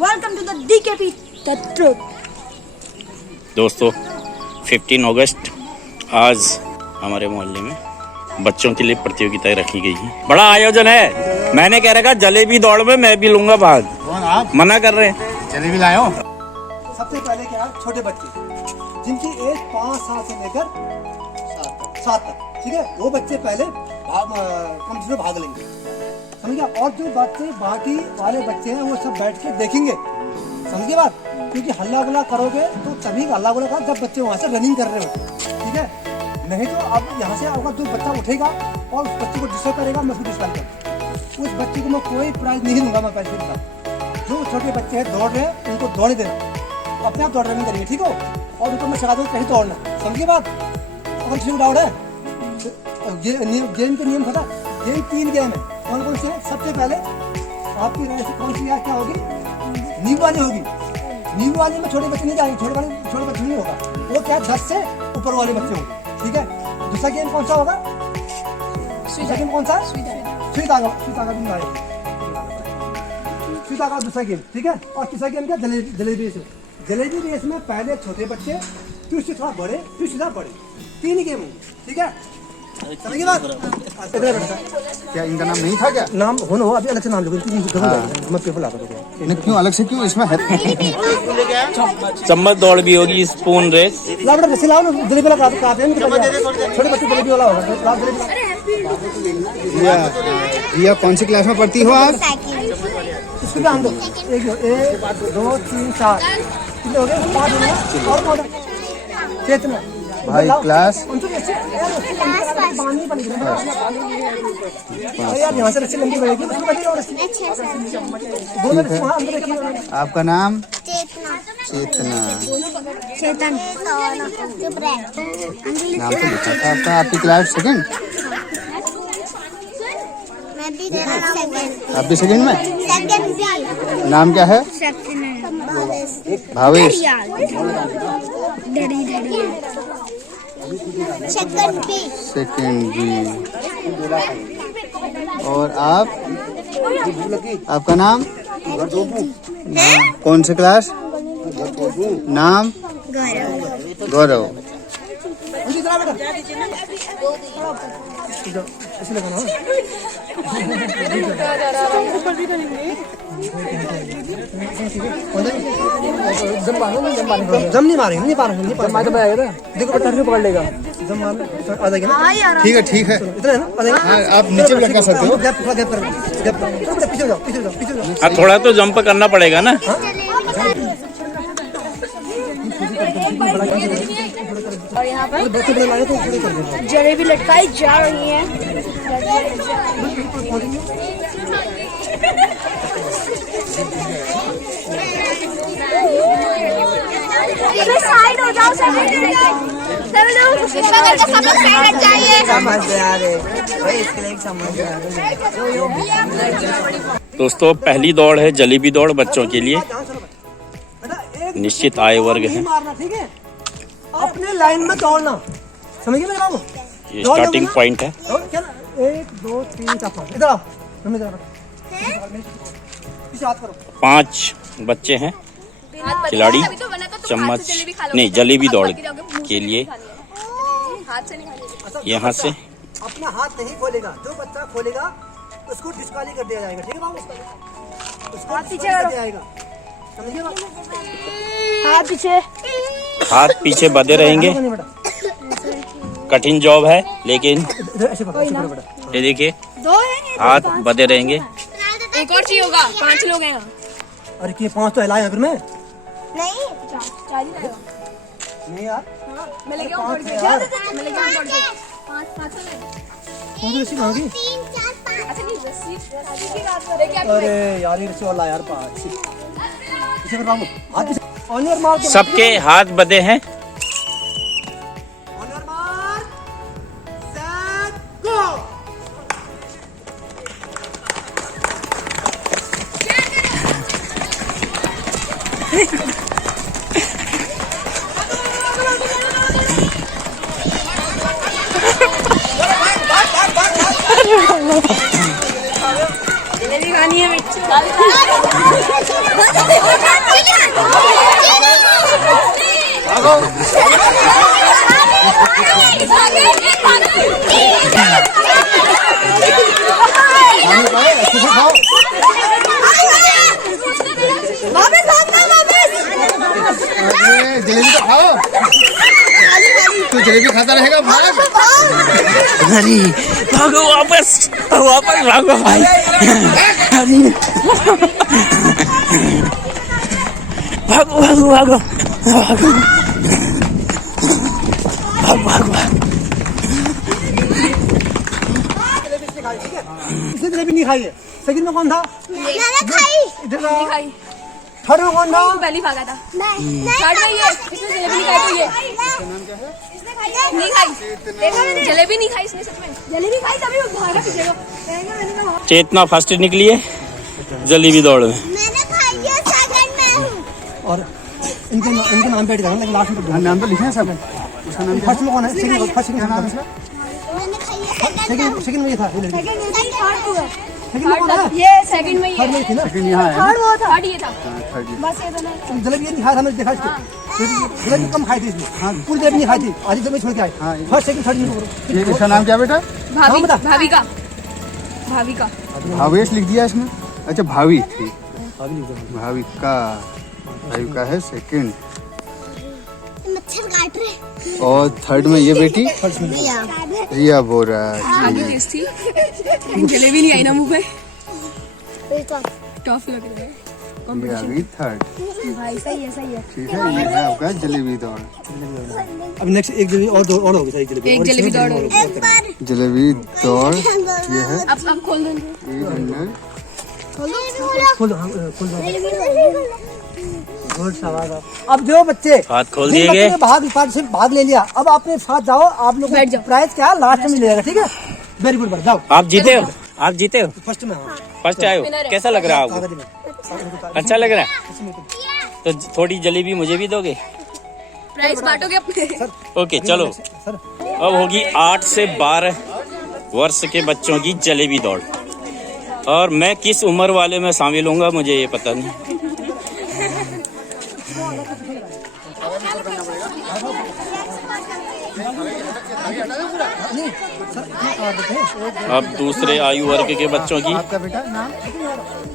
Welcome to the DKP the truth. दोस्तों 15 अगस्त आज हमारे मोहल्ले में बच्चों के लिए प्रतियोगिताएं रखी गई है। बड़ा आयोजन है। मैंने कह रखा जलेबी दौड़ में मैं भी लूंगा भाग। आप मना कर रहे हैं। जलेबी लाओ। सबसे पहले क्या, छोटे बच्चे जिनकी एज 5 साल से लेकर 7 तक, ठीक है, वो बच्चे पहले कम से भाग लेंगे, समझिए। और जो बच्चे बाकी वाले बच्चे हैं वो सब बैठ के देखेंगे, समझिए बात। क्योंकि हल्ला गुल्ला करोगे तो तभी हल्ला गुल्ला कर जब बच्चे वहाँ से रनिंग कर रहे हो, ठीक है। नहीं तो अब यहाँ से अगर जो बच्चा उठेगा और उस बच्चे को डिस्टर्ब करेगा, मैं उसको डिस्टर्ब करूँगा। उस बच्चे को मैं कोई प्राइज नहीं दूंगा, मैं पैसे के साथ। जो छोटे बच्चे हैं दौड़ रहे हैं उनको दौड़े देना, अपने आप दौड़ रनिंग करेंगे, ठीक हो। और उनको मैं सिखा दूँगा कहीं दौड़ना, समझिए बात। अगर किसी को डाउट है गेम के नियम पता, गेम 3 गेम है। कौन कौन से? सबसे पहले आपकी रेस कौन सी क्या होगी? नींबू वाली होगी। नींबू वाली में छोटे बच्चे नहीं जाएंगे, छोटे बच्चे नहीं होगा। वो क्या 10 से ऊपर वाले बच्चे होंगे, ठीक है। दूसरा गेम कौन सा होगा? दूसरा गेम कौन सा है? सुई धागा दूसरा गेम, ठीक है। और तीसरा गेम क्या? जलेबी रेस। जलेबी रेस में पहले छोटे बच्चे, फिर उससे थोड़ा बड़े, फिर सीधा बड़े, 3 ही गेम होंगे, ठीक है। समझिए बात। क्या इनका नाम नहीं था क्या? नाम हो अभी अलग से नाम लिखो, मैं पेपर लाता हूँ। क्यों अलग से, क्यों इसमें है? चम्मच दौड़ भी होगी, स्पून रेस। लाओ ना जलेबी वाला काटे हैं, छोटे बच्चे जलेबी वाला होगा। रिया कौन सी क्लास में पढ़ती हो आप? इसको ध्यान दो। 1 2 3 4 कितने हो गए? 5 हो गए। और कौन? चेतना भाई क्लास यार यहाँ से रस्सी लंबी बढ़ेगी, आपका नाम? चेतना। चेतना नाम तो लिखा था आपका। आपकी क्लास सेकंड? मैं भी सेकंड। आप भी सेकंड में? Second B. नाम क्या है? भावेश। Second B. और आप? आपका नाम? कौन सी क्लास? नाम? गौरव। जम नहीं मारेंगे, नहीं पारेंगे, देखो पकड़ लेगा। जम मार आ जाएगा ना? ठीक है ठीक है। इतना है ना? आ जाएगा। आप नीचे भी लटका सकते हो। गैप पीछे जाओ। हाँ, थोड़ा तो जंप करना पड़ेगा ना। और यहाँ पर जलेबी लटकाई जा रही है। साइड हो जाओ, सब लोग साइड हट जाइए। दोस्तों पहली दौड़ है जलेबी दौड़ बच्चों के लिए। निश्चित आय वर्ग है। ठीक है, अपने लाइन में दौड़ना, समझिए मेरा बाबू। ये स्टार्टिंग पॉइंट है। 1 2 3 4 5 इधर आओ। 5 बच्चे हैं खिलाड़ी। चम्मच नहीं, जलेबी दौड़ के लिए यहाँ से अपना हाथ नहीं खोलेगा। जो बच्चा खोलेगा उसको डिस्क्वालीफाई कर दिया जाएगा, ठीक है बाबू। उसको पीछे कर दिया जाएगा, समझिए बाबू। हाथ पीछे बंधे रहेंगे। कठिन जॉब है, लेकिन ये देखिए हाथ बंधे रहेंगे। एक और चाहिए होगा, 5 लोग हैं। अरे कि 5 तो हिलाए फिर मैं नहीं, 4 ही लाएगा। नहीं यार, मैं लेके आऊँ, 5 कौन सी रस्सी कहाँ गई? 3 4 5। अच्छा नहीं, रस्सी की बात कर रहे हैं। अरे यार ये रस्सी वाला यार 5 पीछे कर बाबू। हाथ पीछे ऑनर मार के सबके हाथ बंधे हैं। ऑनर मार सेट गो। जलेबी खानी है मिर्ची। अच्छे से खाओ। अरे जलेबी तो खाओ। तू जलेबी खाता रहेगा भाग। अरे भागो वापस वापस भागो भाई। अरे भागो भागो भागो भागो भागो भागो। इसने जलेबी नहीं खाई है। सेकंड में कौन था? मैंने खाई। इधर थर्ड में कौन था? पहली भागा था। नहीं थर्ड में ये इसने जलेबी नहीं खाई तो ये नहीं खाई। जलेबी नहीं खाई इसने सच में। जलेबी खाई तभी वो भागा पीछेगा। चेतना फर्स्ट निकली है जलेबी दौड़ में। मैंने खाई है, सेकंड में हूँ। और इनके नाम पे लेकिन लास्ट में नाम तो लिखे हैं सब। उसका नाम फर्स्ट में कौन है? फर्स्ट में नाम है? मैंने खाई है, सेकंड में ये था। सेकंड में कौन है? ये सेकंड में थर्ड में थी ना? यहाँ है। थर्ड वो था। थर्ड ये था। बस ये दोनों। जलेबी ये नहीं खाया था, मैंने देखा इसको। जलेबी कम खाई थी इसने। हाँ, पूरी जलेबी नहीं खाई थी। आधी जलेबी छोड़ के आए। फर्स्ट सेकंड थर्ड नहीं। ये इसका नाम क्या बेटा? भाभी बता। भाविका भाविका। भावेश लिख दिया इसमें। अच्छा भावी थी। भाविका भाविका है सेकंड। मच्छर काट रहे। और थर्ड में ये बेटी भैया रिया बोरा। आगे टेस्ट थी। जलेबी नहीं आई ना मुंह पे। टॉफ लग रहा है। ये आ गई थर्ड। भाई सही है। ठीक है ये है आपका जलेबी दौड़। अब नेक्स्ट एक जलेबी और और होगी सही जलेबी। एक जलेबी दौड़ और एक बार जलेबी दौड़ ये है। अब खोल दो। एक अंदर खोल दो, हाँ, खोल दो। गुड शाबाश। अब जो बच्चे हाथ खोल जिन दिए बच्चों गए। ने भाग ले लिया, अब आपने साथ जाओ। आप लोग बैठ जाओ। प्राइज क्या लास्ट में मिलेगा। ठीक है, वेरी गुड। बढ़ जाओ। आप जीते हो। आप जीते हो। फर्स्ट में हाँ। फर्स्ट आए हो। कैसा लग रहा है आपको? कागज में। अच्छा लग रहा है तो थोड़ी जलेबी मुझे भी दोगे? प्राइस बांटोगे अपने। ओके चलो। सर अब होगी 8 से 12 वर्ष के बच्चों की जलेबी दौड़। और मैं किस उम्र वाले में शामिल होऊंगा मुझे ये पता नहीं। अब दूसरे आयु वर्ग के बच्चों की आपका बेटा नाम?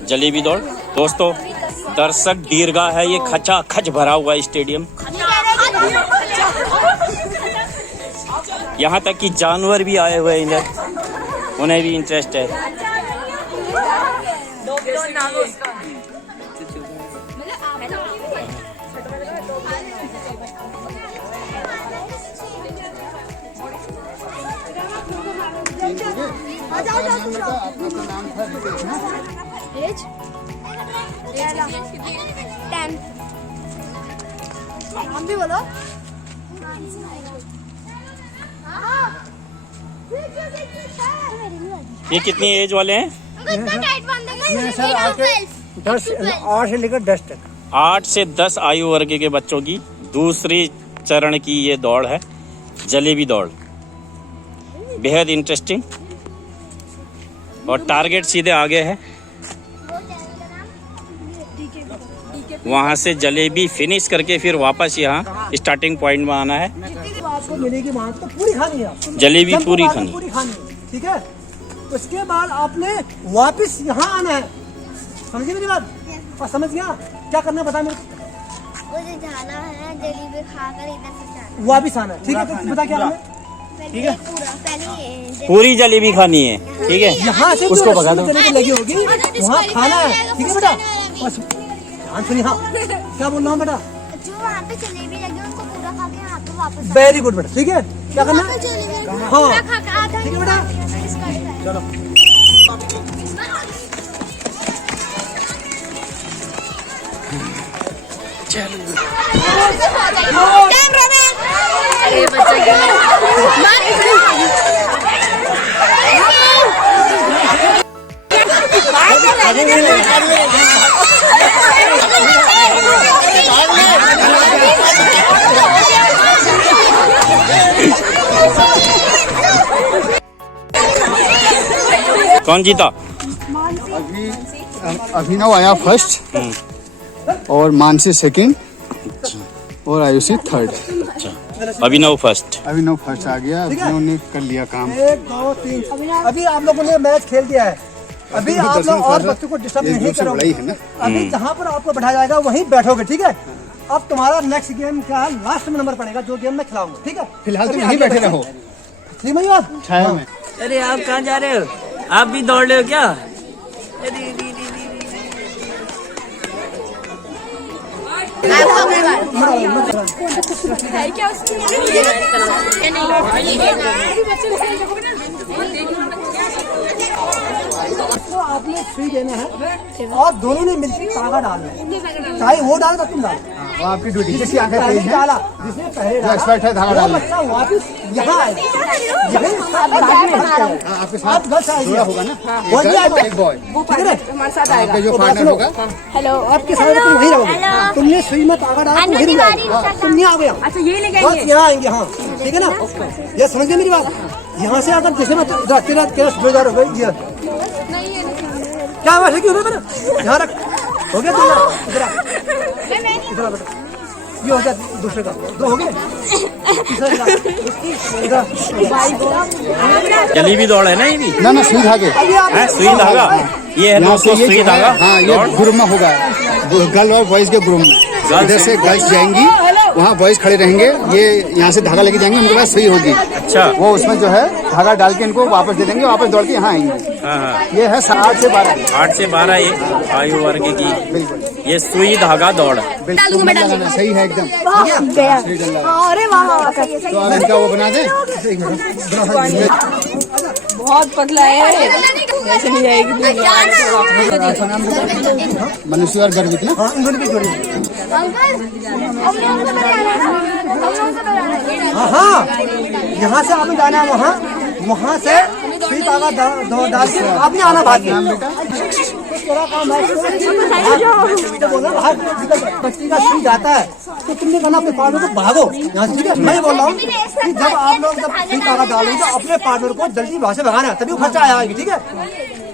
जलेबी दौड़। दोस्तों दर्शक दीर्घा है ये, खचा खच भरा हुआ स्टेडियम। यहाँ तक कि जानवर भी आए हुए हैं इधर, उन्हें भी इंटरेस्ट है। हम भी बोलो। ये कितनी एज वाले हैं? सर आपके 8 से लेकर 10 तक। 8 से 10 आयु वर्ग के बच्चों की दूसरी चरण की ये दौड़ है, जलेबी दौड़। बेहद इंटरेस्टिंग और टारगेट सीधे आगे है। वहाँ से जलेबी फिनिश करके फिर वापस यहाँ स्टार्टिंग पॉइंट में आना है। आपको मिलेगी वहाँ तो पूरी खानी है आपको। जलेबी जब पूरी बाद में खानी। पूरी खानी है, ठीक है। उसके बाद आपने वापस यहाँ आना है। समझिए मेरी बात? और समझ गया क्या करना है? बता मेरे को। मुझे जाना है, जलेबी खाकर इधर से जाना वापस आना है, ठीक है। तो बता क्या करना है? ठीक है। पहले पूरी जलेबी खानी है, ठीक है। यहाँ से उसको भगा दो। जलेबी लगी होगी वहाँ खाना है, ठीक है बेटा। बस ध्यान सुनिए। हाँ क्या बोल रहा हूँ बेटा? जो वहाँ पे जलेबी लगी उनको पूरा खा के यहाँ पे वापस वेरी गुड बेटा, ठीक है। क्या करना है? हाँ ठीक है बेटा, चलो। अरे कौन जीता? अभी अभिनव आया फर्स्ट और मानसी सेकंड और आयुषी थर्ड। अच्छा, अभिनव फर्स्ट। अभिनव फर्स्ट आ गया, अभिनव ने कर लिया काम। 1 2 3 अभी आप लोगों ने मैच खेल दिया है। अभी आप लोग और बच्चों को डिस्टर्ब नहीं करोगे। अभी जहाँ पर आपको बैठाया जाएगा वहीं बैठोगे, ठीक है। अब तुम्हारा नेक्स्ट गेम क्या है, लास्ट में नंबर पड़ेगा जो गेम मैं खिलाऊंगा, ठीक है। फिलहाल तुम यहीं बैठे रहो छाया में। अरे आप कहाँ जा रहे हो? आप भी दौड़ रहे हो क्या? है क्या उसकी? तो आपने फ्री देना है और दोनों ने मिलकर तागा डालना है। चाहे वो डाल तुम डाल, वो आपकी ड्यूटी। जिसकी आंखें पहले तेज हैं, डाला, जिसने पहले जो एक्सपर्ट है धागा वो डालने। बच्चा वापिस यहाँ आएगा, आपके साथ आप घर से आइए, जोड़ा होगा ना, वो एक नहीं गर्ल आएगा। एक बॉय। हमारे साथ आएगा। आपका जो तो पार्टनर होगा हेलो, आपके साथ तुम वहीं रहोगे। तुमने सुई में तागा डाला, तुम वहीं रहोगे, तुम नहीं आओगे यहाँ। अच्छा ये लेके बस आएंगे। यहाँ आएंगे, हाँ ठीक है ना। ये समझ गए मेरी बात। यहाँ से अगर जैसे मैं तेरा बेजार हो गई, क्या बात है, क्यों यहाँ रख, हो गया तुम इधर आ, इधर आ बेटा, ये हो गया दूसरे का, दो हो गए, तीसरा इधर। जलेबी दौड़ है ना ये भी? ना सुई धागे है सुई धागा। ये है यहाँ दोस्तों से ये सुई जो है, धागा हाँ ये दौड़। ग्रुप में होगा, गर्ल और बॉयज के ग्रुप में। इधर से गर्ल्स जाएंगी, वहाँ बॉयज खड़े रहेंगे, ये यहाँ से धागा लेके जाएंगे, उनके पास सुई होगी। अच्छा, वो उसमें जो है धागा डाल के इनको वापस दे देंगे, वापस दौड़ के यहाँ आएंगे। हाँ हाँ। ये है 8 से 12। 8 से 12 एक आयु वर्ग की ये सुई धागा दौड़। बिल्कुल लगाना सही है एकदम। अरे वाह, तो अब इनका वो बना दे। बहुत पतला है, ऐसे नहीं जाएगी। मनुष्य और गर्भित ना। हाँ इंग्लैंड की जोड़ी। हाँ हाँ, यहाँ से आपने जाना है वहाँ से सुई धागा डाल के आपने आना भाग में। तेरा काम है बोला भाग, बच्ची का सुई जाता है तो तुमने कहना अपने पार्टनर को भागो यहाँ से, ठीक है। मैं बोल रहा हूँ कि जब आप लोग जब सुई धागा डालोगे तो अपने पार्टनर को जल्दी वहाँ से भगाना है, तभी वो खर्चा आएगी, ठीक है।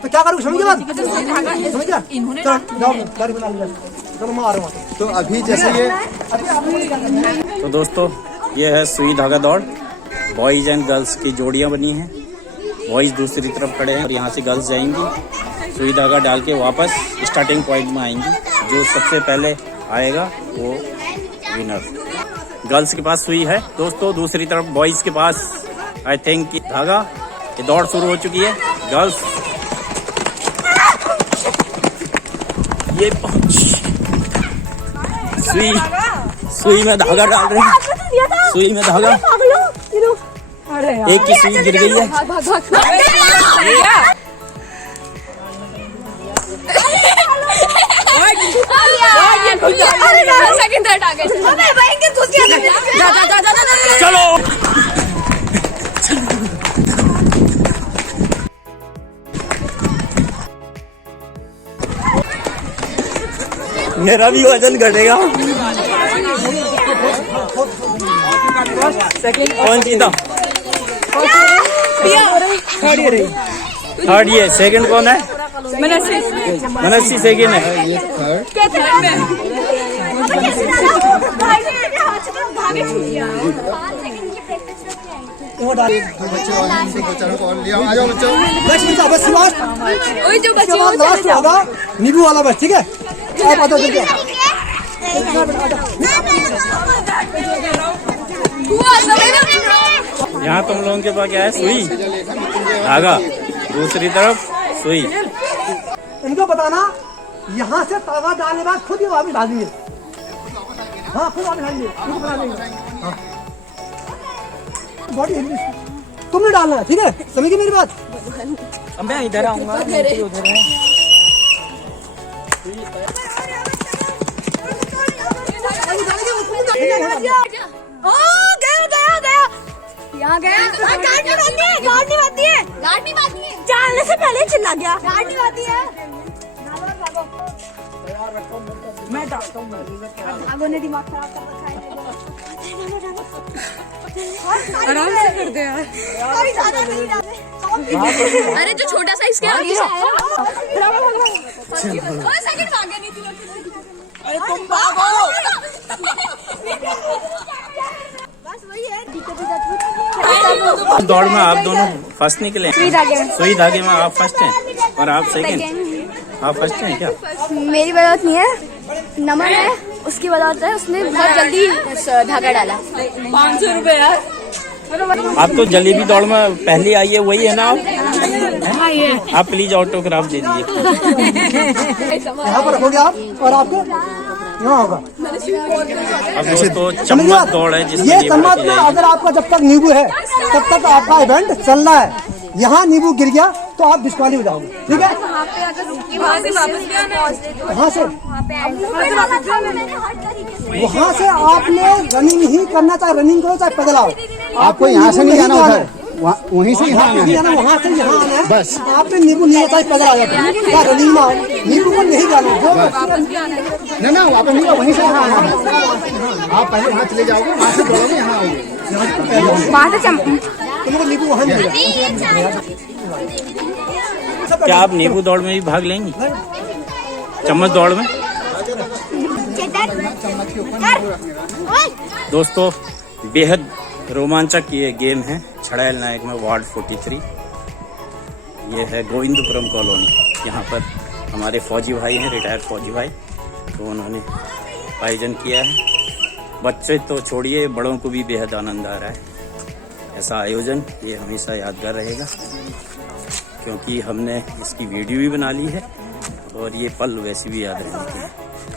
तो क्या करोगे, समझ गए बात, समझ गया। चलो जाओ गाड़ी बना लीजिए, चलो मैं आ रहा हूँ। तो अभी जैसे ये तो दोस्तों ये है सुई धागा दौड़। बॉयज एंड गर्ल्स की जोड़ियां बनी हैं। बॉयज दूसरी तरफ खड़े हैं और यहाँ से गर्ल्स जाएंगी, सुई धागा डाल के वापस स्टार्टिंग पॉइंट में आएंगी। जो सबसे पहले आएगा वो विनर। गर्ल्स के पास सुई है दोस्तों, दूसरी तरफ बॉयज के पास आई थिंक धागा। ये दौड़ शुरू हो चुकी है। गर्ल्स ये सुई में धागा डाल रहे हैं, सुई में धागा। एक की सुई गिर गई है। सेकंड थर्ड आ गए। चलो मेरा भी वजन घटेगा। कौन जीता? थर्ड ये। सेकंड कौन है? मनस्वी सेकंड है। ये थर्ड। वो डाल दो बच्चे और हैं, इनको चलो और ले आओ, आ जाओ बच्चों। नेक्स्ट बच्चा बस लास्ट, वही जो बच्चे वो लास्ट होगा नींबू वाला बस, ठीक है। आप आ जाओ जल्दी। यहाँ तुम लोगों के पास क्या है? सुई धागा, दूसरी तरफ सुई। इनको बताना यहाँ से तागा डालने के बाद खुद ही वापस डालेंगे। हाँ खुद वापस डालेंगे, इनको बता देंगे। हाँ बॉडी तुमने डालना है, ठीक है। समझ गई मेरी बात। अब मैं इधर आऊंगा, उधर है। यहाँ गया। गार्ड नहीं बांधती है। जाने से पहले चिल्ला गया। गार्ड नहीं बांधती है। मैं डालता हूँ। भागो ने दिमाग खराब कर रखा है। आराम से कर दे यार। कोई ज्यादा नहीं डाले। अरे जो छोटा साइज के आगे सेकंड भागे नहीं थी। अरे तुम भागो। बस वही है। दौड़ में आप दोनों फर्स्ट निकले। सुई धागे में आप फर्स्ट हैं और आप सेकंड। आप फर्स्ट हैं क्या? मेरी बदौलत नहीं है, नमन है उसकी बदौलत है, उसने बहुत जल्दी धागा डाला। 500 रुपए यार। आप तो जलेबी दौड़ में पहले आई है, वही है ना आप? आप प्लीज ऑटोग्राफ दे दीजिए। यहाँ पर रखोगे आप और आपको यहाँ होगा। अब दोस्तों चम्मच दौड़ है जिसमें ये चम्मच में अगर आपका जब तक नींबू है तब तक आपका इवेंट चल रहा है। यहाँ नींबू गिर गया तो आप डिस्क्वालीफाई हो जाओगे, ठीक है? वहाँ से वापस भी आना है। वहाँ से आपने रनिंग ही करना, चाहे रनिंग करो चाहे पैदल आओ। आपको यहाँ से नहीं जाना उधर, वहीं से यहाँ आना है। वहाँ से यहाँ आना है बस। आपने नींबू नहीं चाहे पैदल आ जाते, या रनिंग में आओ, नींबू को नहीं जाना। जो ना वापस नहीं, वहीं से यहाँ आना है। आप पहले वहाँ चले जाओगे, वहाँ से दौड़ोगे, यहाँ आओगे। तुमको नींबू वहाँ मिलेगा। क्या आप नींबू दौड़ में भी भाग लेंगी? चम्मच दौड़ में? दोस्तों बेहद रोमांचक ये गेम है छड़ैल नायक में वार्ड 43। ये है गोविंदपुरम कॉलोनी। यहाँ पर हमारे फौजी भाई हैं, रिटायर्ड फौजी भाई, तो उन्होंने आयोजन किया है। बच्चे तो छोड़िए, बड़ों को भी बेहद आनंद आ रहा है। ऐसा आयोजन ये हमेशा यादगार रहेगा, क्योंकि हमने इसकी वीडियो भी बना ली है और ये पल वैसे भी याद रहने के हैं।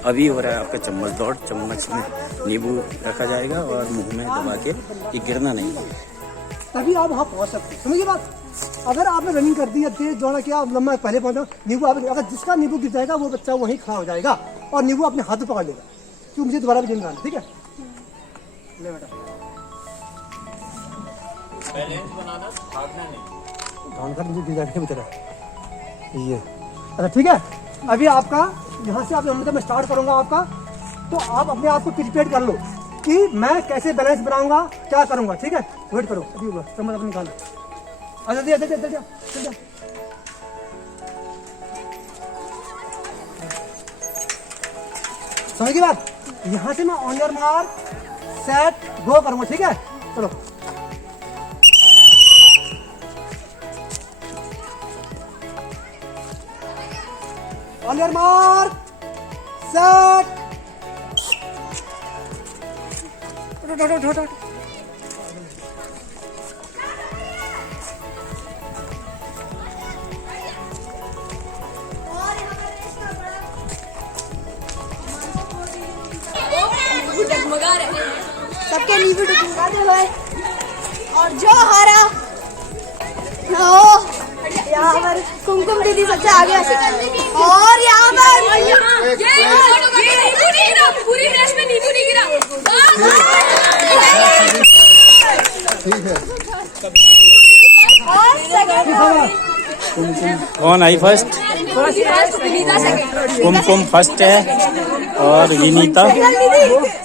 अभी हो रहा है आपका चम्मच दौड़। चम्मच में नींबू रखा जाएगा और मुंह में दबा के, ये गिरना नहीं है। तभी आप वहाँ पहुँच सकते हैं। समझिए बात। अगर आपने रनिंग कर दी है, तेज दौड़ा किया, आप लम्बा पहले पहुँचा, नींबू आप अगर जिसका नींबू गिर जाएगा वो बच्चा वहीं खड़ा हो जाएगा और नींबू अपने हाथ में पकड़ लेगा, क्योंकि मुझे दोबारा भी गेम करना, ठीक है? ले बेटा, बैलेंस बनाना, भागना नहीं। भागकर मुझे गिर जाने की तरह ये। अच्छा ठीक है, अभी आपका यहाँ से आप मैं स्टार्ट करूँगा आपका, तो आप अपने आप को प्रिपेयर कर लो कि मैं कैसे बैलेंस बनाऊंगा, क्या करूँगा, ठीक है? वेट करो, अभी होगा समझ अपनी निकालो। अच्छा दिया दिया दिया दिया। समझ गई बात? यहाँ से मैं on your mark set go करूँगा, ठीक है? चलो ऑन योर मार्क सेट। सबके नींबू डुबा दे भाई, और जो हारा हो यहाँ पर कुमकुम दीदी सबसे आगे, और यहाँ पर पूरी रेस में नींबू नहीं गिरा। ठीक है। और सेकंड कौन आई फर्स्ट? कुमकुम फर्स्ट है और विनीता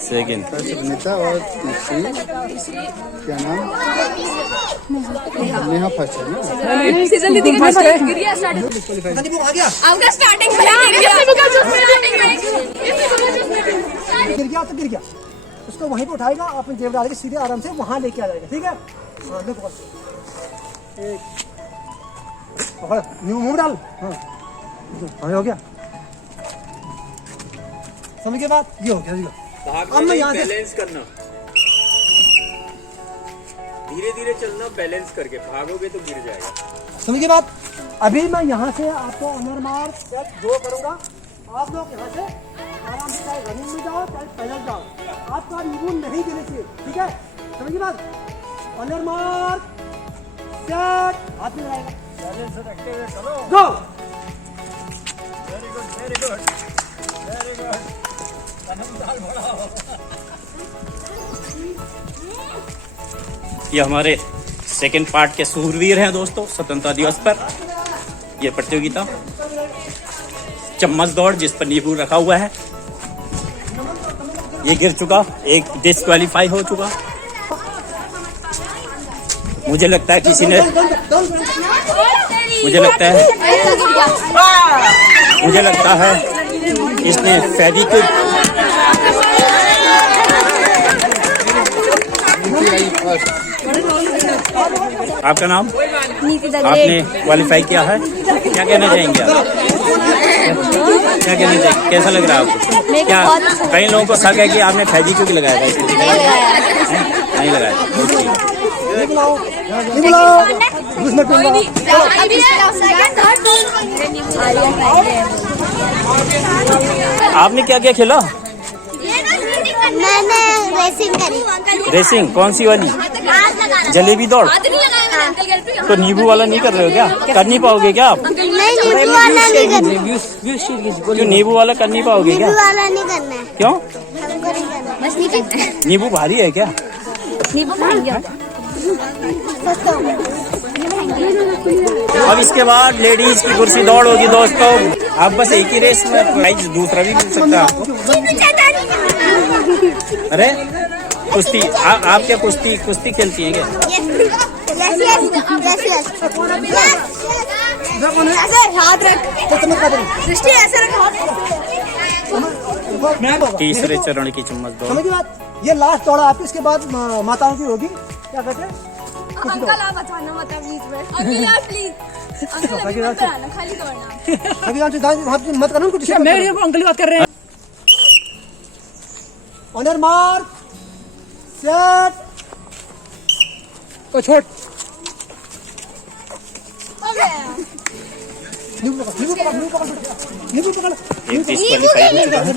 सेकंड। सुनीता और तीसरी क्या नाम? नेहा फर्स्ट है ना? सीजन दीदी का गिर गया स्टार्टिंग। नींबू आ गया, आपका स्टार्टिंग में गिर गया। गिर गया तो गिर गया, उसको वहीं पे उठाएगा, अपने जेब डाल के सीधे आराम से वहाँ लेके आ जाएगा, ठीक है? हाँ ले पकड़, एक पकड़, मुँह डाल। हाँ हाँ हो गया। समझ के बाद ये हो गया, ये अब मैं यहाँ से बैलेंस करना, धीरे धीरे चलना, बैलेंस करके भागोगे तो गिर जाएगा। समझ के बाद अभी मैं यहाँ से आपको अंदर मार सेट दो करूँगा। आप लोग यहाँ से आराम से चाहे रनिंग में जाओ चाहे पैदल जाओ, आपका नींबू नहीं गिरने चाहिए, ठीक है? समझ के बाद अंदर मार सेट, हाथ में लगाएगा, गो। ये हमारे सेकंड पार्ट के सूरवीर हैं दोस्तों, स्वतंत्रता दिवस पर ये प्रतियोगिता चम्मच दौड़ जिस पर नींबू रखा हुआ है, ये गिर चुका, एक डिस्क्वालीफाई हो चुका। मुझे लगता है किसी ने, मुझे लगता है मुझे लगता है इसने फेविक्विक आपका नाम आपने क्वालिफाई किया है, क्या कहना चाहेंगे आप? क्या कहना चाहिए, कैसा लग रहा है आपको? क्या कई लोगों को शक है कि आपने फेविक्विक लगाया था इसमें? नहीं लगाया। आपने क्या क्या खेला? मैंने रेसिंग करी। रेसिंग कौन सी वाली? जलेबी दौड़। तो नींबू वाला नहीं कर रहे हो क्या? कर नहीं पाओगे क्या आप? नहीं, नींबू वाला नहीं करना। क्यों नींबू वाला कर नहीं पाओगे क्या? नींबू वाला नहीं करना है। क्यों? हमको नहीं करना। बस नहीं करना। नींबू भारी है क्या? नींबू खाएंगे। सस्ता होगा। अब इसके बाद लेडीज की कुर्सी दौड़ होगी दोस्तों। आप बस एक ही रेस में प्राइज दूसरा भी मिल सकता है आपको। अरे कुश्ती आप क्या कुश्ती खेलती हैं क्या? ऐसे हाथ रख। दृष्टि ऐसे रख हाथ। तीसरे चरण की चम्मच दौड़। समझ बात, ये लास्ट दौड़ आपकी, इसके बाद माताओं की होगी। क्या कहते हैं? अंकल आप बचाना मत प्लीज। अंकल यार प्लीज अंकल मत कराना, खाली दौड़ना। अभी आप मत करना कुछ। मैं अंकल की बात कर रहे हैं। ऑनर मार्क सेट ओ छोड़। नींबू पकड़। एक डिस्क्वालीफाई हो चुका है।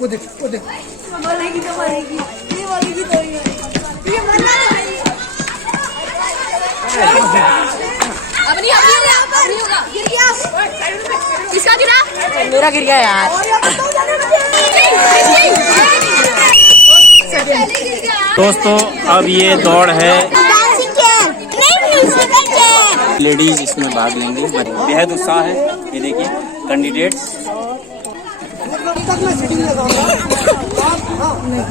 वो देख मरेगी तो मरेगी। ये मरेगी तो ये मरना नहीं। अब नहीं होगा। गिर गया। किसका गिरा? मेरा गिर गया यार। दोस्तों अब ये दौड़ है, लेडीज इसमें भाग लेंगी। बेहद उत्साह है। ये देखिए कैंडिडेट्स। जब तक मैं सीटिंग लगाऊंगा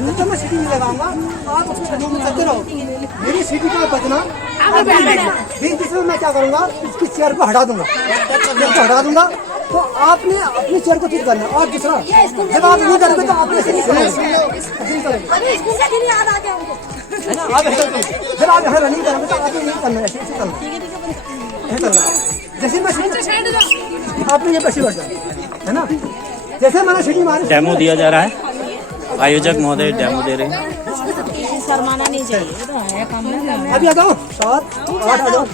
जब तक मैं सीटिंग लगाऊंगा आप अपने शरीर में चलते रहो। मेरी सीटी का बचना बीच बीच में मैं क्या करूंगा, इसकी चेयर को हटा दूंगा। चेयर को हटा दूंगा तो आपने अपनी चेयर को ठीक करना। और दूसरा, जब आप नहीं करोगे तो आपने सीटिंग करोगे। आप जब आप यहाँ रनिंग करोगे तो आपने नहीं करना, ऐसे करना। जैसे मैं आपने ये पैसे बढ़ जाए है ना। जैसे मैंने सीटी मारी। डेमो दिया जा रहा है। आयोजक महोदय डेमो दे रहे हैं। शर्माना नहीं चाहिए। अभी आ जाओ 7 8 आ जाओ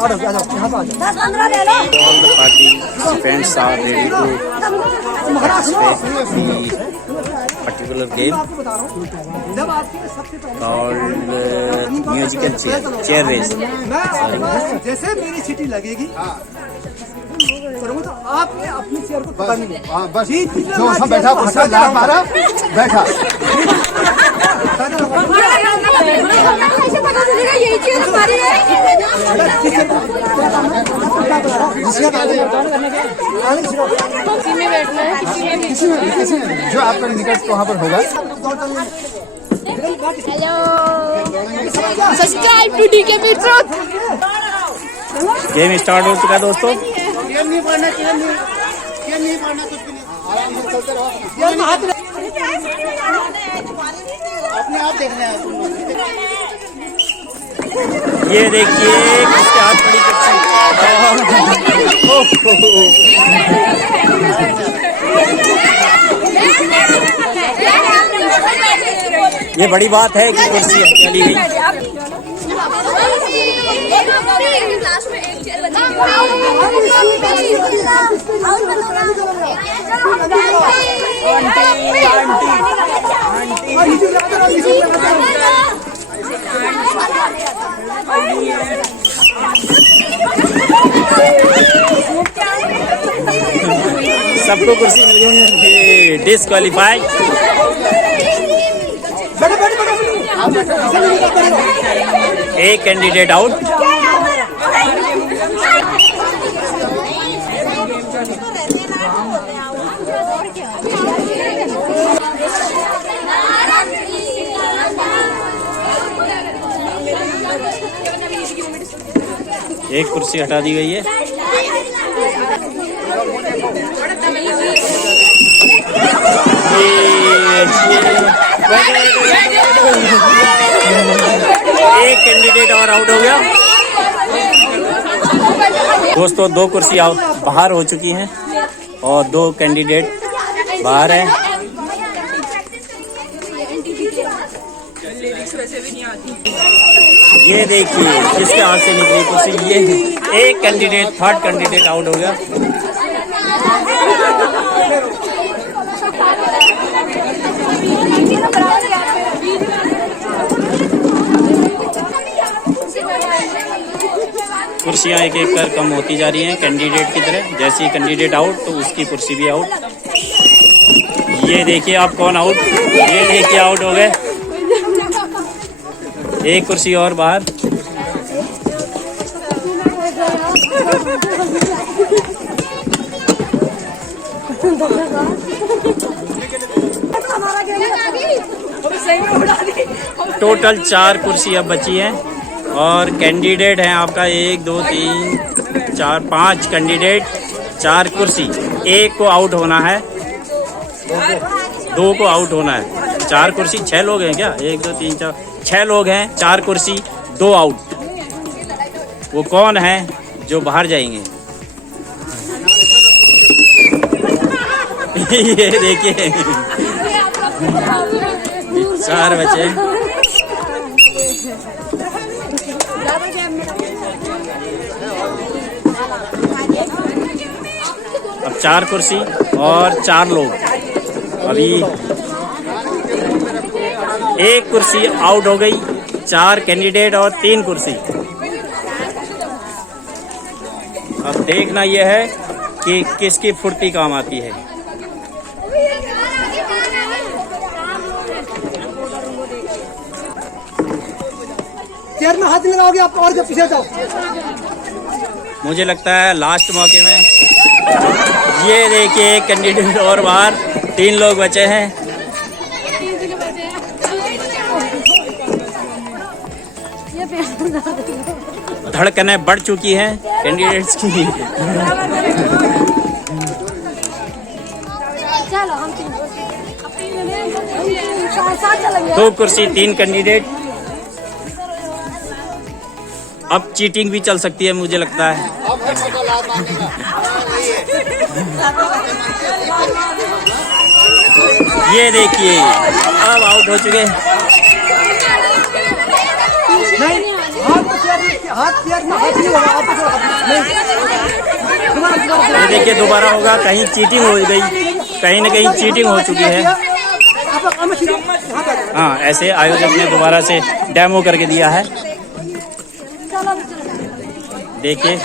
8 आ जाओ यहाँ पे आ जाओ। 10-15 ले लो। All the participants are ready to particular game आपको बता रहा हूँ, जब आपके सबसे पहले called musical chair race। मैं जैसे मेरी सीटी लगेगी करूँगा तो आपने अपनी चेयर को पकड़नी है। हाँ बस जो उसमें बैठा उसका लात मारा बैठा। यही चीज हमारी है। किसी में जो आपका निकट वहाँ पर होगा। सब्सक्राइब टू डीके मित्रों। गेम स्टार्ट हो चुका है दोस्तों। नहीं पढ़ना कुछ भी नहीं, आराम से चलते रहो। अपने आप देखना है। ये देखिए किसके हाथ पड़ी कच्ची। ये बड़ी बात है कि कुर्सी चली गई। सबको कुर्सी मिल गई। डिस्क्वालीफाई। एक कैंडिडेट आउट। एक कुर्सी हटा दी गई है। एक कैंडिडेट और आउट हो गया। दोस्तों 2 कुर्सी आउट बाहर हो चुकी हैं और 2 कैंडिडेट बाहर हैं। ये देखिए किसके हाथ से निकली कुर्सी। ये एक कैंडिडेट, 3rd कैंडिडेट आउट हो गया। कुर्सियां एक एक कर कम होती जा रही हैं कैंडिडेट की तरह। जैसे ही कैंडिडेट आउट तो उसकी कुर्सी भी आउट। ये देखिए आप कौन आउट। ये देखिए आउट हो गए। एक कुर्सी और बाहर। टोटल 4 कुर्सी अब बची हैं और कैंडिडेट हैं आपका 1 2 3 4 5 कैंडिडेट, 4 कुर्सी। एक को आउट होना है, 2 को आउट होना है। 4 कुर्सी, 6 लोग हैं क्या? 1 2 3 4 6 लोग हैं, 4 कुर्सी, 2 आउट। वो कौन है जो बाहर जाएंगे? ये देखिए 4 बचे। अब 4 कुर्सी और 4 लोग। अभी एक कुर्सी आउट हो गई। 4 कैंडिडेट और 3 कुर्सी। अब देखना यह है कि किसकी फुर्ती काम आती है। चेयर में हाथ लगाओगे आप और जब पीछे जाओ। मुझे लगता है लास्ट मौके में। ये देखिए एक कैंडिडेट और बाहर, 3 लोग बचे हैं। धड़कनें बढ़ चुकी हैं कैंडिडेट्स की। दो कुर्सी, 3 कैंडिडेट। अब चीटिंग भी चल सकती है मुझे लगता है। ये देखिए अब आउट हो चुके। ये देखिए दोबारा होगा। कहीं चीटिंग हो गई, कहीं न कहीं चीटिंग हो चुकी है। हाँ, ऐसे आयोजक ने दोबारा से डेमो करके दिया है। देखिए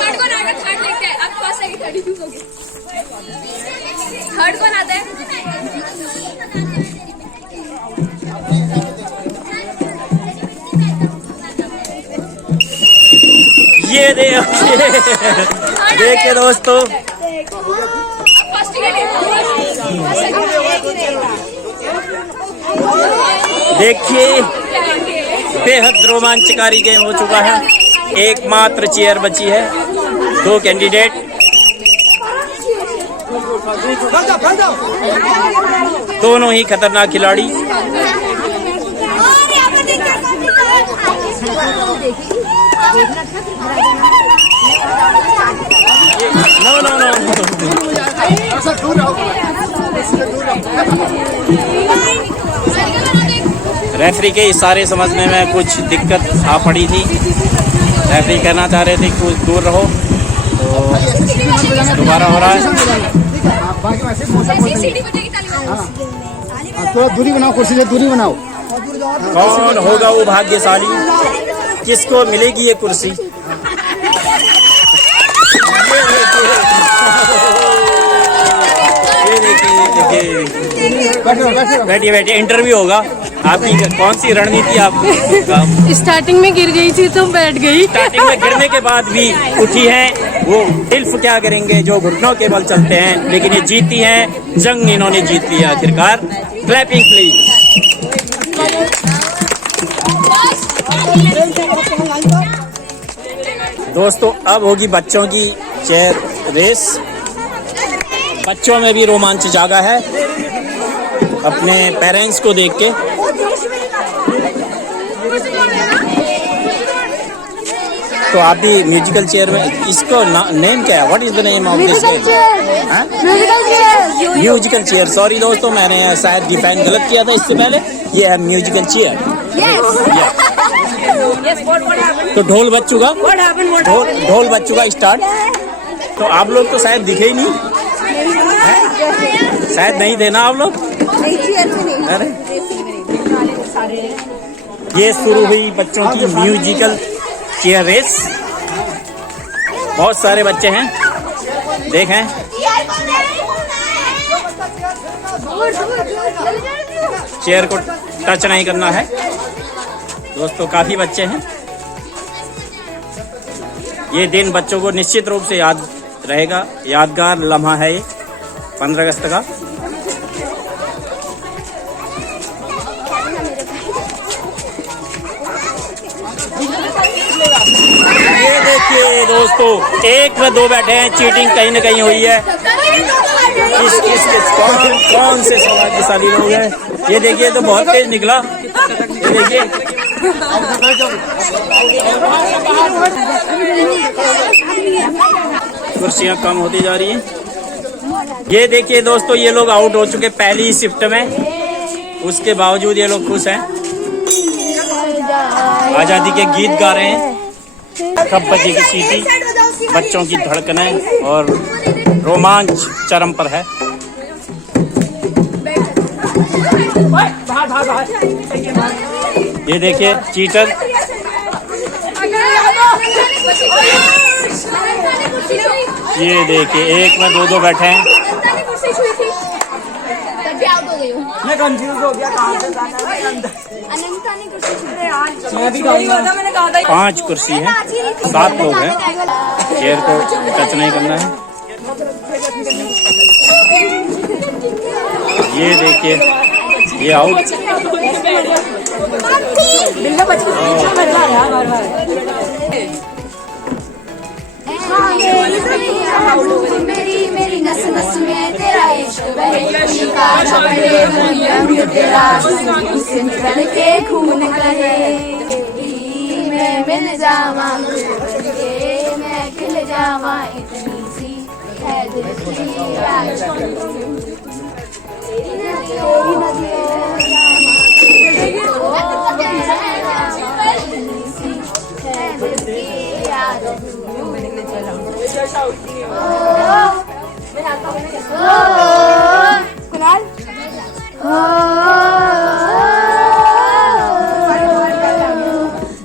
थर्ड कौन आता है? ये देखिए दोस्तों, देखिए बेहद रोमांचकारी गेम हो चुका है। एकमात्र चेयर बची है, 2 कैंडिडेट। दोनों ही खतरनाक खिलाड़ी। नो नो नो, रेफरी के इशारे समझने में कुछ दिक्कत आ पड़ी थी। रेफरी कहना चाह रहे थे कुछ दूर रहो, तो दोबारा हो रहा है। थोड़ा दूरी बनाओ, कुर्सी से दूरी बनाओ। कौन होगा वो भाग्यशाली, किसको मिलेगी ये कुर्सी? बैठिए बैठिए, इंटरव्यू होगा। आपकी कौन सी रणनीति आपकी? स्टार्टिंग में गिर गई थी तो बैठ गई। स्टार्टिंग में गिरने के बाद भी उठी हैं। वो इल्फ क्या करेंगे जो घुटनों के बल चलते हैं, लेकिन ये जीती हैं। जंग इन्होंने जीत लिया आखिरकार। Clapping please. दोस्तों अब होगी बच्चों की चेयर रेस। बच्चों में भी रोमांच जागा है अपने पेरेंट्स को देख के। तो आप भी म्यूजिकल चेयर में, इसको नेम क्या है? What is the name of this game? Musical chair. Sorry दोस्तों, मैंने शायद डिफाइन गलत किया था इससे पहले। ये है म्यूजिकल चेयर। तो ढोल बज चुका, ढोल बज चुका स्टार्ट। तो आप लोग तो शायद दिखे ही नहीं, शायद नहीं थे ना आप लोग। अरे ये शुरू हुई बच्चों की म्यूजिकल चेयर रेस। बहुत सारे बच्चे हैं, देखें। चेयर को टच नहीं करना है दोस्तों, काफी बच्चे हैं। ये दिन बच्चों को निश्चित रूप से याद रहेगा, यादगार लम्हा है ये 15 अगस्त का। ये देखिए दोस्तों, 1 में 2 बैठे हैं। चीटिंग कहीं न कहीं हुई है। कौन से सौभाग्यशाली लोग हैं? ये देखिए तो बहुत तेज निकला। ये देखिए कुर्सियां कम होती जा रही हैं। ये देखिए दोस्तों, ये लोग आउट हो चुके पहली ही शिफ्ट में। उसके बावजूद ये लोग खुश हैं, आजादी के गीत गा रहे हैं। कब बजेगी की सीटी, बच्चों की धड़कनें और रोमांच चरम पर है। ये देखिए चीटर। ये देखिए 1 में 2 बैठे हैं। मैं कंफ्यूज हो गया, कहाँ से मैं भी 5 कुर्सी है, 7 लोग हैं। चेयर को टच नहीं करना है। ये देखिए ये आउट। मेरी नस नस में तेरा इश्क निकल के खून कहे। मैं मिल जावा मैं खिल जावा, इतनी सी है दिल की आश।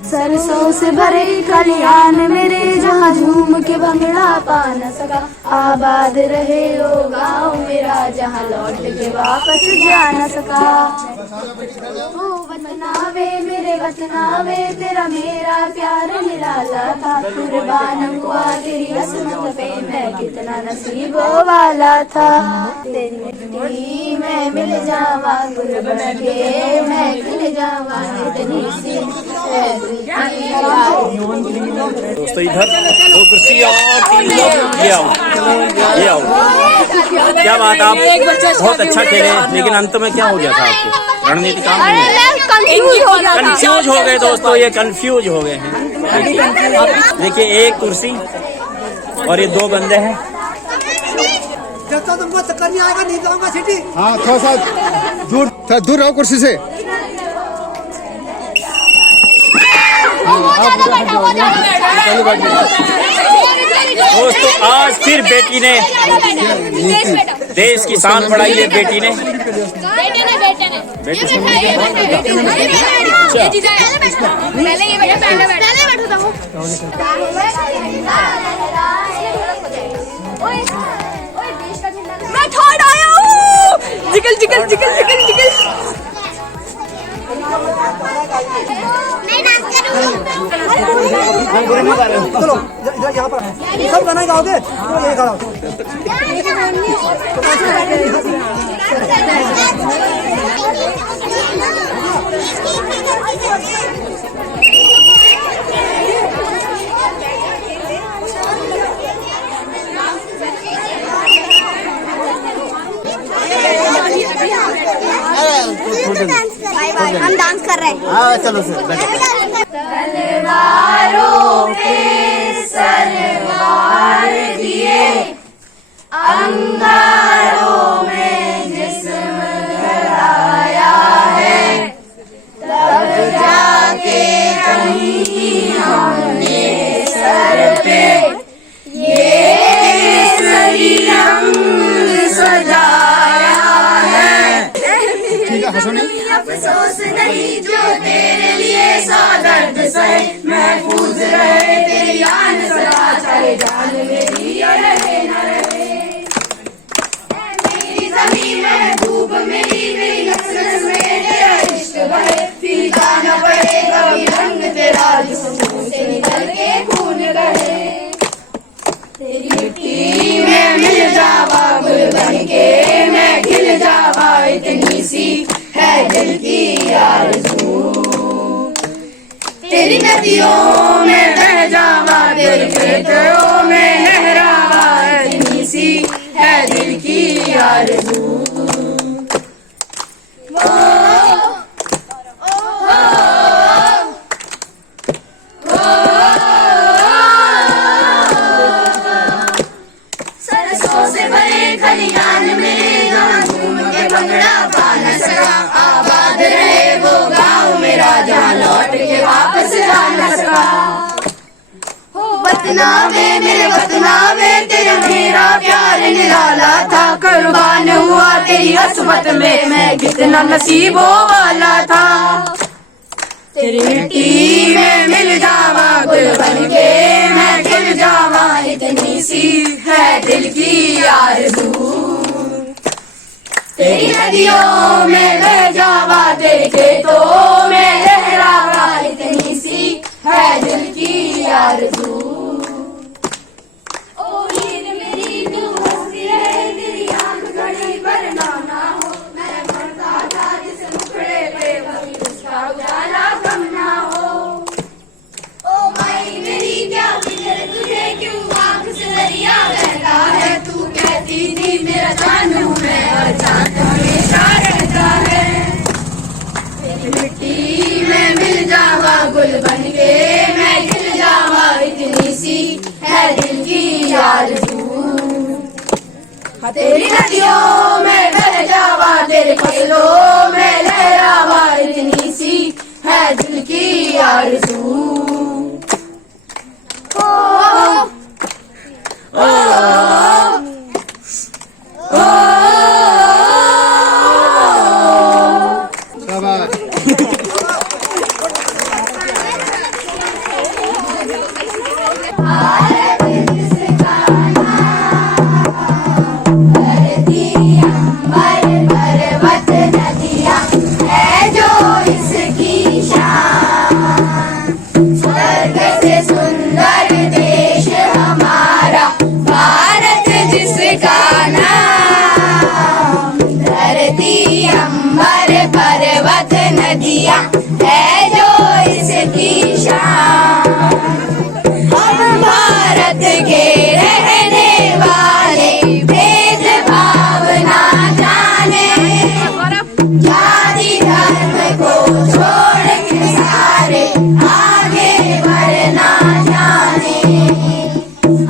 सरसों से भरे खलियान मेरे, जहाँ झूम के भंगड़ा पा न सका। आबाद रहे ओ गाँव मेरा, जहाँ लौट के वापस जा न सका। ओ वतनावे मेरे वतनावे, तेरा मेरा प्यार निराला था। कुर्बान हुआ तेरी असमत पे, मैं कितना नसीबों वाला था। तेरी मिट्टी में मिल जावा, गुरबत के मैं खिल जावा, इतनी सी दोस्तों इधर 2 कुर्सी और 3 लोग। ये आओ। क्या बात, आप बहुत अच्छा खेले, लेकिन अंत में क्या हो गया था आपको? रणनीति काम कंफ्यूज हो गए दोस्तों, ये कंफ्यूज हो गए हैं। देखिए 1 कुर्सी और ये 2 बंदे हैं। जब तक तुमको चक्कर नहीं आएगा नहीं लगाऊंगा सीटी। हाँ थोड़ा सा दूर रहो कुर्सी से। दोस्तों आज फिर बेटी ने देश की शान बढ़ाई है। बेटी ने बेटी मैं थर्ड आया हूँ। Jiggle jiggle jiggle jiggle jiggle. चलो यहाँ पर सब गाना गाओगे तो ये गाओ। बाय बाय, हम डांस कर रहे हैं। हाँ चलो सर बैठो। तलवारों पे सरवार दिए, अंगारों में जिस्म धराया है, तब जाके कहीं हमने सर पे ये केसरी रंग सजाया है। ठीक है हंसो नहीं। अफसोस नहीं जो तेरे लिए सा दर्द सहे, महफूज रहे तेरी आन सदा, चाहे जान मेरी या रहे न रहे। मेरी ज़मीं महबूब मेरी, मेरी नस नस में तेरा इश्क बहे, फीका न पड़े कभी रंग तेरा, जिस्म से निकल के खून बहे। तेरी मिट्टी में मिल जावा गुल बन के, मैं खिल जावा, इतनी सी है दिल की आरज़ू। तेरी नदियों में बह जावा, तेरे खेतों में लहरावा, इतनी सी है दिल की आरज़ू। सरसों से भरे खलियान में जहाँ झूम के भंगड़ा पा न सका, आबाद रहे वो गाँव मेरा जहाँ लौट के वापस आ न सका। वतना में मेरे वतना में तेरा मेरा प्यार निराला था, कुर्बान हुआ तेरी असमत में मैं कितना नसीबों वाला था। तेरी मिट्टी में मिल जावा गुल बन के, मैं खिल जावा, इतनी सी है दिल की आरज़ू। तेरी नदियों में बह जावा, तेरे खेतों में लहरावा, इतनी सी है दिल की आरज़ू। ओ हीर मेरी तू हंसती रहे, तेरी आंख घड़ी पर ना हो, मैं मरता था जिस मुखड़े पे कभी उसका उजाला कम ना हो। ओ माई मेरी क्या फिक्र तुझे, क्यों आंख से दरिया बहता है, तू कहती थी मेरा जानू मैं और चांद हमेशा रहता है। तेरी मिट्टी में मिल जावा गुल बन के, मैं खिल जावा, इतनी सी है दिल की आरज़ू। तेरी नदियों में बह जावा, तेरे फसलों में लहरावा, इतनी सी है दिल की आरज़ू। है जो इसकी शान, हम भारत के रहने वाले, भेदभाव ना जाने, जाति धर्म को छोड़ के सारे आगे बढ़ना जाने।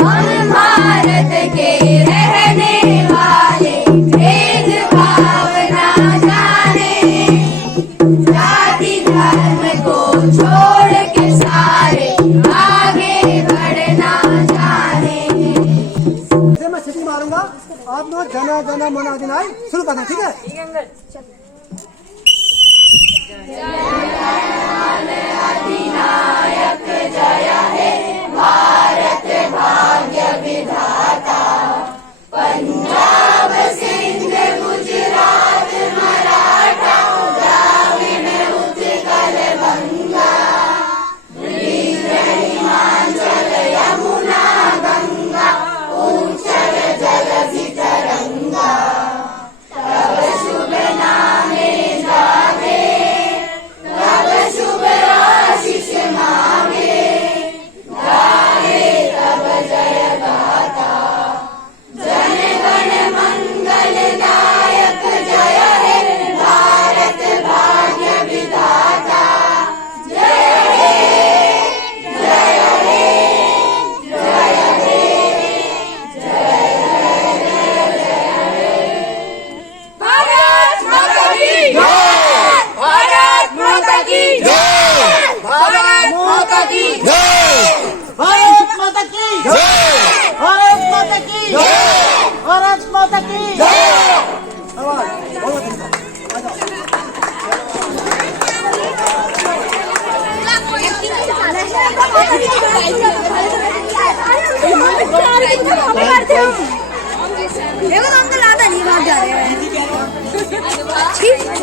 हम भारत के रहने वाले, भेदभाव ना जाने, जाति धर्म को छोड़ के सारे आगे बढ़ना जाने। मैं सिटी मारूंगा, आप लोग जन गण मन अधिनायक शुरू करना, ठीक है? अधिनायक जय हे भारत भाग्य विधाता, पंजाब सिंध गुजरात मराठा द्राविड़ उत्कल बंगा, विंध्य हिमाचल यमुना गंगा, उच्चल जलधि तरंगा, तब शुभ नामे जागे, तब शुभ आशीष मांगे, गाए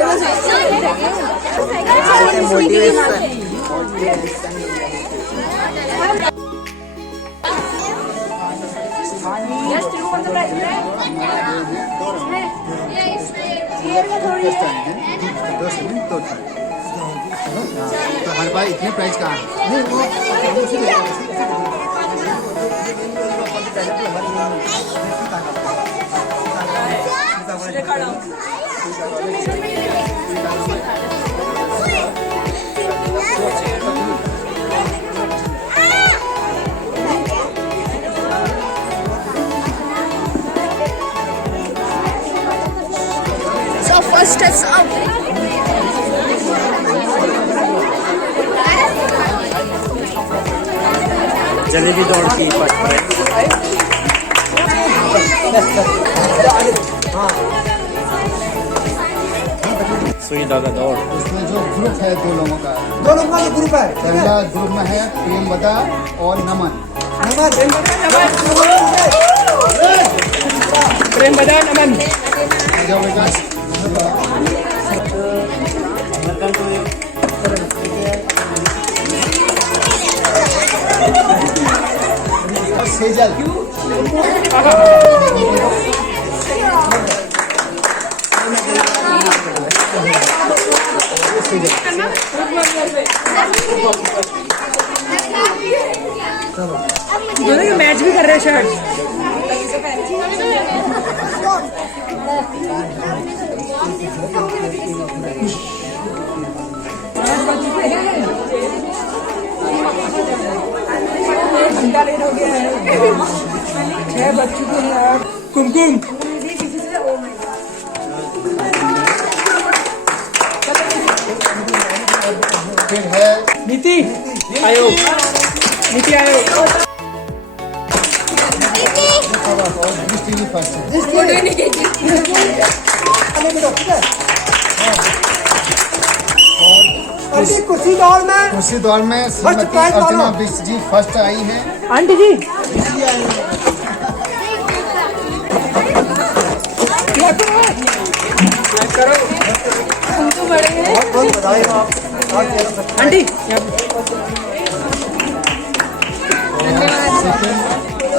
तो हर बार इतने प्राइस कहाँ है? So first is up. Jalebi दौड़ की फर्स्ट प्राइज। सुई धागा दौड़। इसमें जो ग्रुप है दो लोगों का जो ग्रुप है पहला ग्रुप में है प्रेमवदा और नमन। प्रेमवदा नमन। जाओ बेटा। सेजल मैच भी कर रहे हैं शर्ट। कुमकुम फिर है नीति आयोग नीति आयोग फर्स्ट है। कुर्सी दौड़ में उसी दौर में श्रीमती प्राइज अर्चना वाला। बिष्ट जी फर्स्ट आई हैं। आंटी जी तुमको बड़े हैं। बहुत बधाई हो आप आंटी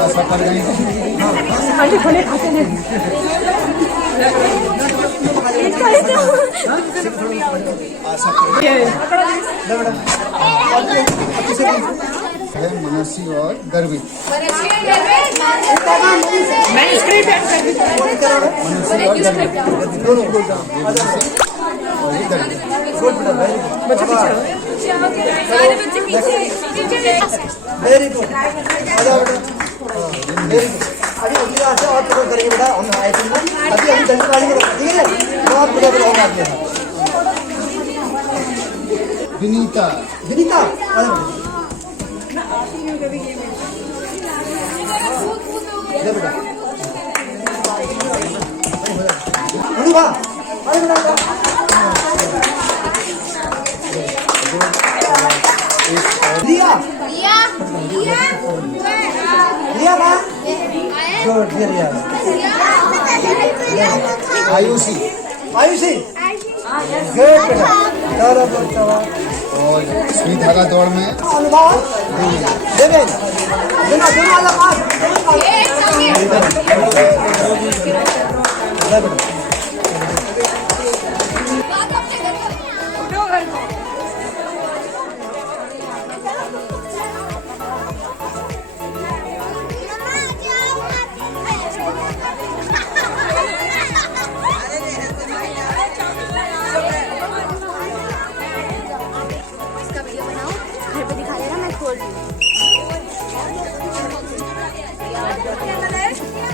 आशा कर रहे हैं। आंटी खाने खाते हैं आशा कर है मनसी और गर्वित। मनसी और गर्वित और ये गर्वित। वेरी गुड अभी अगली बार से और प्रयोग करेंगे बेटा हम आए थे अभी जल्दीबाजी में ठीक है और प्रयोग होगा आपके साथ। विनीता विनीता बेटा रिया रिया बा गुड रिया आयुषी आयुषी गुड बेटा चलो चलो और सुई धागा दौड़ में अनुभाव देवेन बिना बिना वाला पास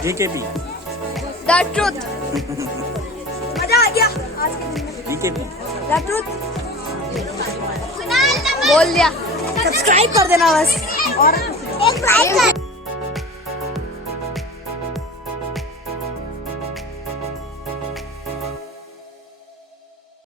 बीकेपी द ट्रुथ मजा आ गया आज के दिन में बीकेपी द ट्रुथ बोल दिया सब्सक्राइब कर देना बस और एक लाइक